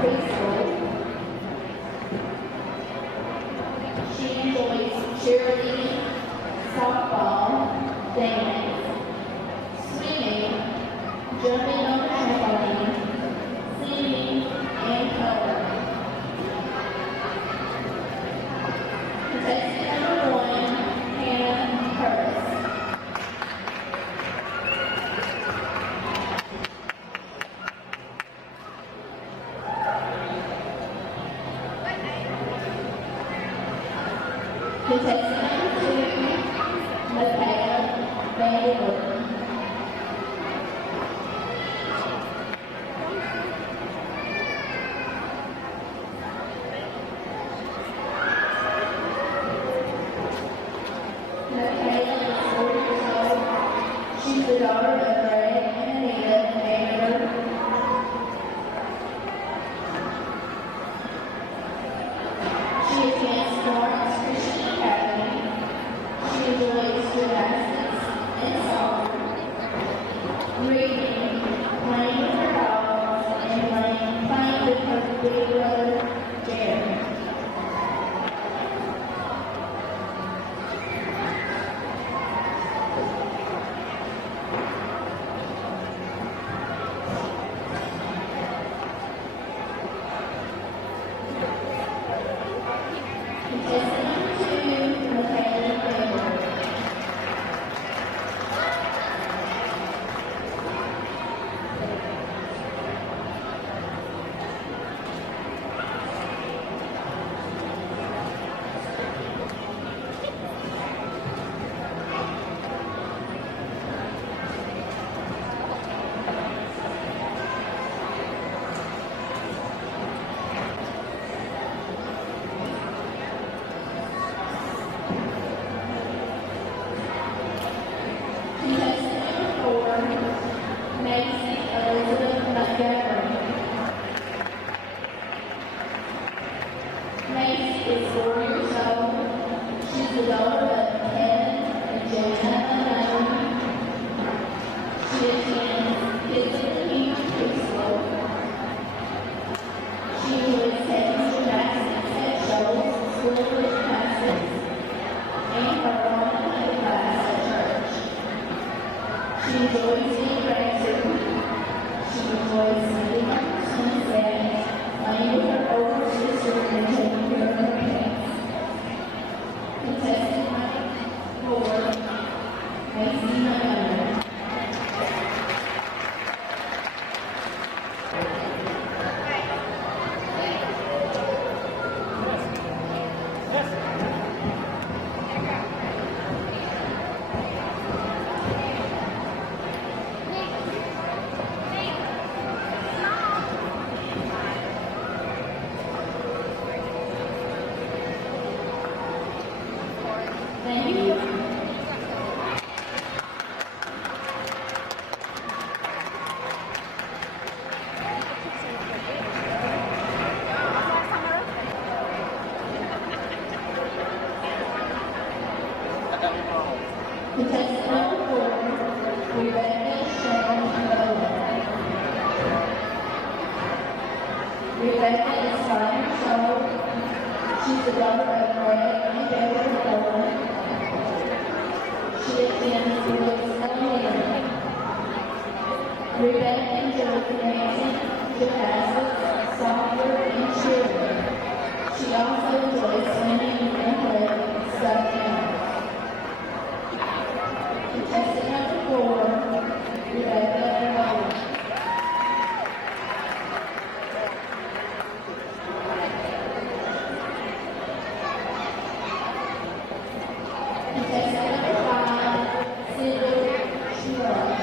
preschool. She enjoys cheerleading, softball, dance, swimming, jumping on the trampoline, singing, and coloring. Contestant number 1, Hannah Curtis. Contestant number 2, Mateo Bailey. She's the daughter of Greg and Anita Baker. She attends Florence Christian Academy. She enjoys gymnastics and soccer, reading, playing with her dogs, and playing with her big brother, Jeremy. Macy Elizabeth Montgomery. Macy is 4 years old. She's the daughter of Kevin and Joanna Montgomery. She attends Gibson Kingdom Preschool. She enjoys taking gymnastics at Shoals School of Gymnastics and her Roman class at church. She enjoys being grandchildren. She enjoys sitting on her swing set, playing with her older sister, and taking care of her pets. Contestant number 4, Macy Montgomery. Thank you. Contestant number 4, Rebecca Sharon Bowen. Rebecca is 5 years old. She's the daughter of Greg and Deborah Bowen. She attends Willis Elementary. Rebecca enjoys dancing, gymnastics, soccer, and cheerleading. She also enjoys swimming and playing stuffed animals. Contestant number 4, Rebecca Bowen. Contestant number 5, Cindy Schwartz.